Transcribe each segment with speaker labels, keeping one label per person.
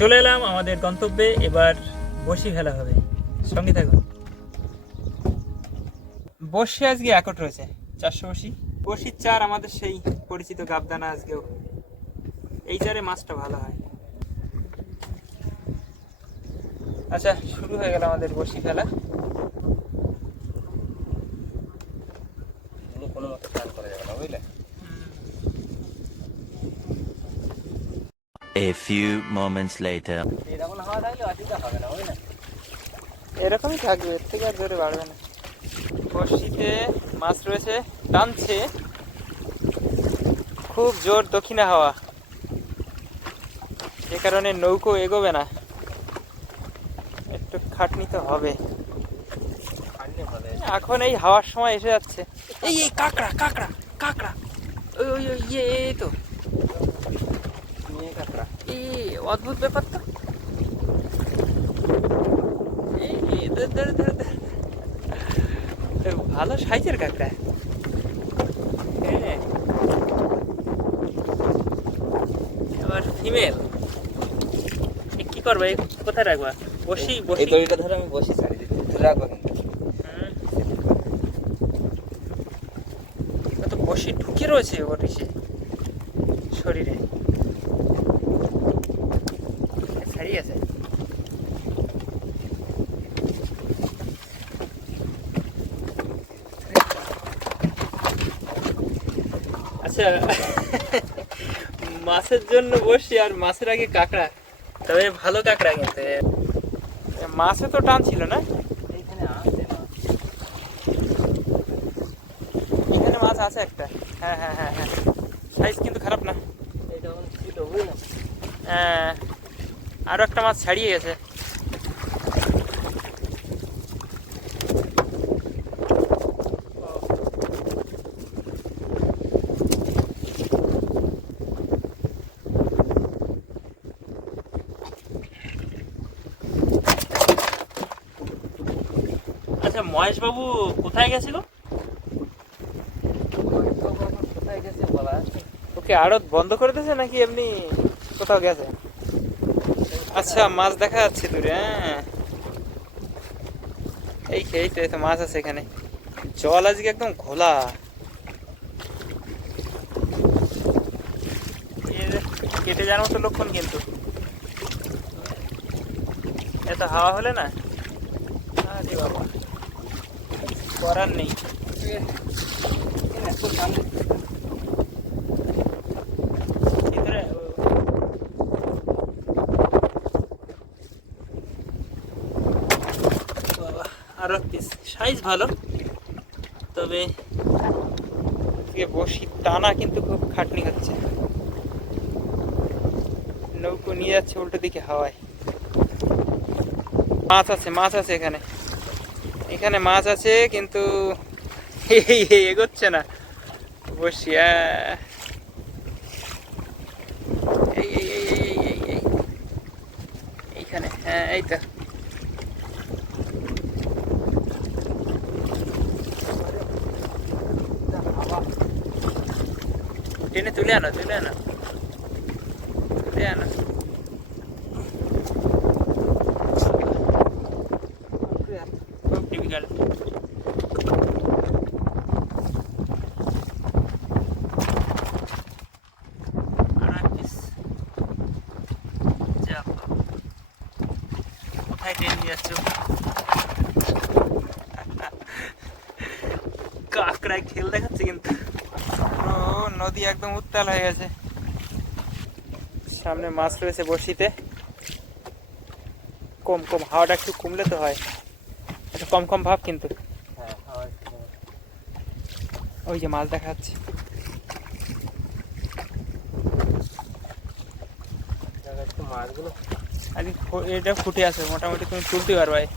Speaker 1: চলে এলাম আমাদের গন্তব্যে, এবার বসি ফেলা হবে। সঙ্গে থাকুন। বসে আজকে একট রয়েছে, চারশো বসি। বসির চার আমাদের সেই পরিচিত গাবদানা আজকেও। এই চারে মাছটা ভালো হয়। আচ্ছা শুরু হয়ে গেল আমাদের বসি ফেলা
Speaker 2: কোনো মতো প্ল্যান করা যাবে না বুঝলে
Speaker 3: A few moments later.
Speaker 2: এরকম হাওয়া থাকলে অসুবিধা হবে না
Speaker 1: এরকমই থাকবে এর থেকে আর জোরে বাড়বে না। বড়শিতে মাছ রয়েছে টানছে খুব জোর দক্ষিণা হাওয়া। যে কারণে নৌকো এগোবে না। একটু খাটনি তো হবে। এখন এই হাওয়ার সময় এসে যাচ্ছে। এই এই কাকড়া কাকড়া কাকড়া। ওই ওই ইয়ে এই তো। এই অদ্ভুত ব্যাপার তো। ভালো সাইজের কাঁকড়া। হ্যাঁ। এবার ফিমেল কি করবে? কোথায় রাখবা? বসি বসি।
Speaker 2: এই দড়িটা ধরে আমি বসে ছাড়ি দিচ্ছি রাখব কিন্তু
Speaker 1: হুম। ও তো বসি ঢুকে রয়েছে ওর শরীরে ছাড়িয়ে আছে আচ্ছা। মাছের জন্য বসি আর মাছের আগে কাঁকড়া। তবে ভালো কাঁকড়া কিন্তু। মাছে তো টান ছিল না? এখানে মাছ। আছে একটা। হ্যাঁ হ্যাঁ হ্যাঁ হ্যাঁ। সাইজ কিন্তু খারাপ না। হ্যাঁ। আরও একটা মাছ ছাড়িয়ে গেছে। আচ্ছা মহেশ বাবু কোথায় গেছিল?
Speaker 2: কোথায় গেছে বলা
Speaker 1: ওকে আড়ত বন্ধ করে দিয়েছে নাকি এমনি কোথাও গেছে? আচ্ছা মাছ দেখা যাচ্ছে দূরে হ্যাঁ। এই তো, এই তো মাছ আছে এখানে। জল আজকে একদম ঘোলা। এর কেটে যাওয়ার মতো লক্ষণ কিন্তু। এত হাওয়া হলে না? আরে বাবা। করার নেই। আরও সাইজ ভালো, তবে বসি। টানা কিন্তু খুব খাটনি হচ্ছে। নৌকো নিয়ে যাচ্ছে উল্টো দিকে হাওয়ায়। মাছ আছে মাছ আছে এখানে। এখানে মাছ আছে, কিন্তু এগোচ্ছে না। বসিয়া এই এই এই। এইখানে হ্যাঁ এই তো। টেনে তুলে আনো তুলে আনো। তুলে আনো। ট্রেন নিয়ে যাচ্ছ কাকড়ায় খেল দেখাচ্ছে কিন্তু নদী একদম উত্তাল হয়ে গেছে সামনে মাছ রয়েছে বসিতে কম কম হাওয়াটা একটু কমলে তো হয় একটু কম কম ভাব কিন্তু ওই যে মাছ দেখা যাচ্ছে
Speaker 2: মাছগুলো
Speaker 1: ফু- এটা ফুটে আছে, মোটামুটি তুমি তুলতে পারবে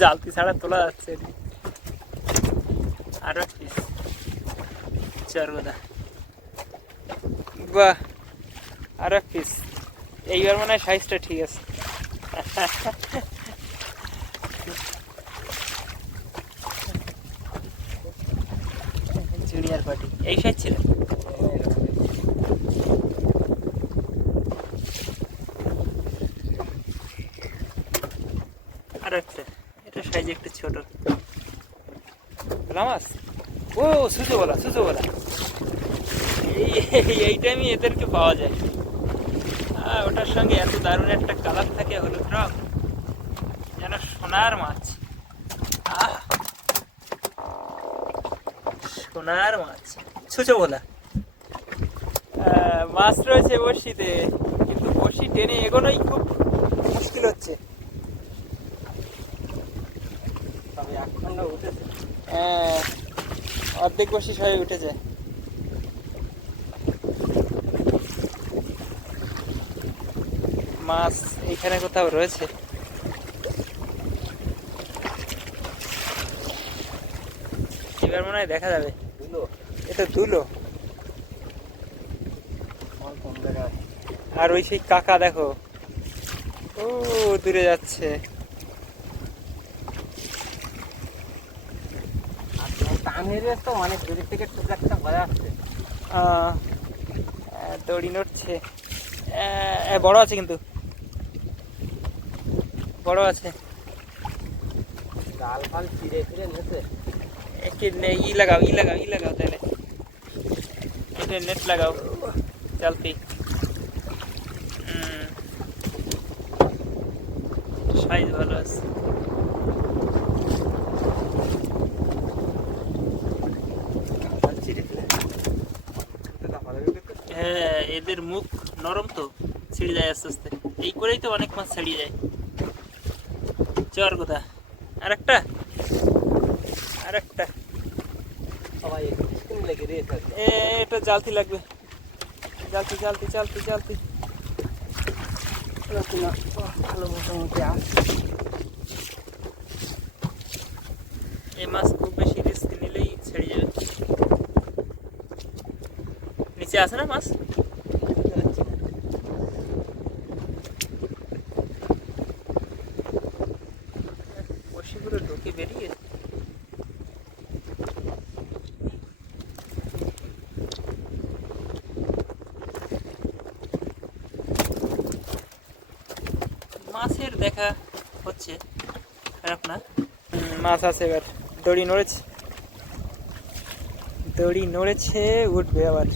Speaker 1: জালতি ছাড়া তোলা যাচ্ছে আরও পিস চারগোদা। বাহ, আরও পিস এইবার মনে হয় সাইজটা ঠিক আছে। এই সাইড ছিল? আর একটা। এটা সাইজ একটু ছোট। রামাস? ও সুজো বলা সুজো বলা এই, এই- এই টাইমে এদেরকে পাওয়া যায়। ওটার সঙ্গে এত দারুণ একটা কালার থাকে হলুদ রং যেন সোনার মাছ। সোনার মাছ। ছুচো বলা। মাছ রয়েছে বড়শিতে কিন্তু বড়শি টেনে এগোনোই খুব মুশকিল হচ্ছে।
Speaker 2: তবে উঠেছে।
Speaker 1: হ্যাঁ, অর্ধেক বড়শি হয়ে উঠেছে। মাছ এখানে কোথাও রয়েছে। এবার মনে হয় দেখা যাবে। এটা
Speaker 2: কোন
Speaker 1: আর ওই সেই কাকা দেখো, ও, দূরে যাচ্ছে।
Speaker 2: অনেক দূর থেকে আসছে
Speaker 1: দড়ি নড়ছে বড় আছে কিন্তু। বড় আছে।
Speaker 2: জাল ফাল ফিরে ফিরে
Speaker 1: একটি নে- ই লাগাও ই লাগাও ই লাগাও তাহলে এটা নেট লাগাও চালতি সাইজ ভালো আছে হ্যাঁ এদের মুখ নরম তো ছিঁড়ে যায় আস্তে আস্তে এই করেই তো অনেক মাছ ছাড়িয়ে যায় চর কোথা আরেকটা আরেকটা
Speaker 2: সবাই স্কিন লেগে দিয়েছে
Speaker 1: এ এটা জালতি লাগবে জালতি জালতি জালতি জালতি
Speaker 2: ভালো মোটামুটি আসছে
Speaker 1: এই মাছ খুব বেশি রিস্ক নিলেই ছেড়ে যাবে নিচে আছে না মাছ বসে পুরো ঢুকে বেরিয়ে মাছের দেখা হচ্ছে। খারাপ না। মাছ আছে এবার। দড়ি নড়েছে। দড়ি নড়েছে, উঠবে আবার।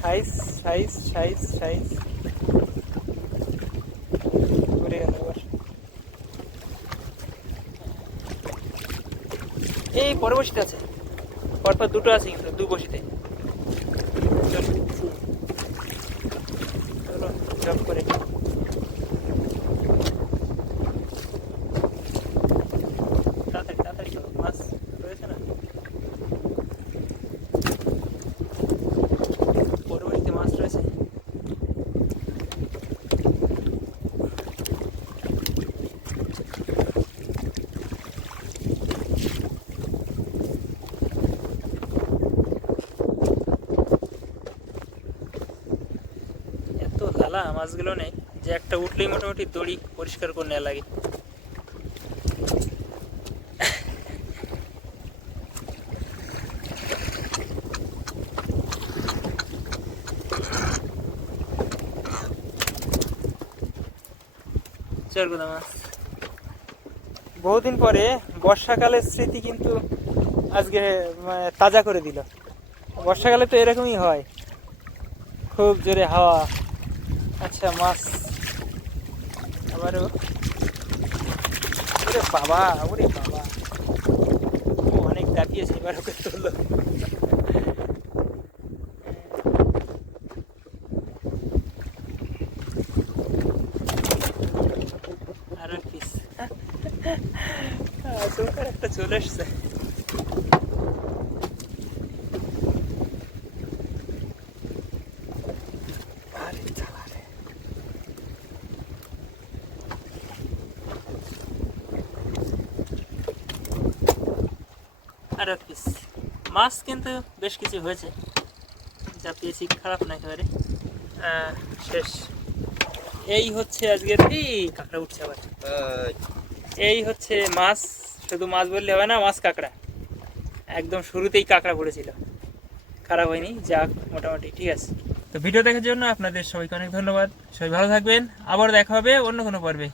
Speaker 1: Size size size size. এই পরে বসিতে আছে। পরপর দুটো আছে কিন্তু, দু বসিতে চলো জব করে তাড়াতাড়ি তাড়াতাড়ি করো মাছ রয়েছে না পরবর্তীতে মাছ রয়েছে এত মাছগুলো নেই, যে একটা উঠলেই মোটামুটি দড়ি পরিষ্কার করে নেওয়া লাগে। চরগুদা বহুদিন পরে বর্ষাকালের স্মৃতি কিন্তু আজকে তাজা করে দিল। বর্ষাকালে তো এরকমই হয়। খুব জোরে হাওয়া আচ্ছা মাছ। আবারও। ওরে বাবা ওরে বাবা। অনেক দাপিয়েছে এবার ওকে তুললো। আরও পিস তোমার একটা চলে এসছে। আর এক পিস মাছ কিন্তু বেশ কিছু হয়েছে। যা পেয়েছি, খারাপ না একেবারে। শেষ। এই হচ্ছে আজকের এই কাঁকড়া উঠছে আবার। এই হচ্ছে মাছ। শুধু মাছ বললে হবে না, মাছ কাঁকড়া। একদম শুরুতেই কাঁকড়া পড়েছিল। খারাপ হয়নি, যাক, মোটামুটি, ঠিক আছে। তো ভিডিও দেখার জন্য আপনাদের সবাইকে অনেক ধন্যবাদ। সবাই ভালো থাকবেন। আবার দেখা হবে অন্য কোনো পর্বে।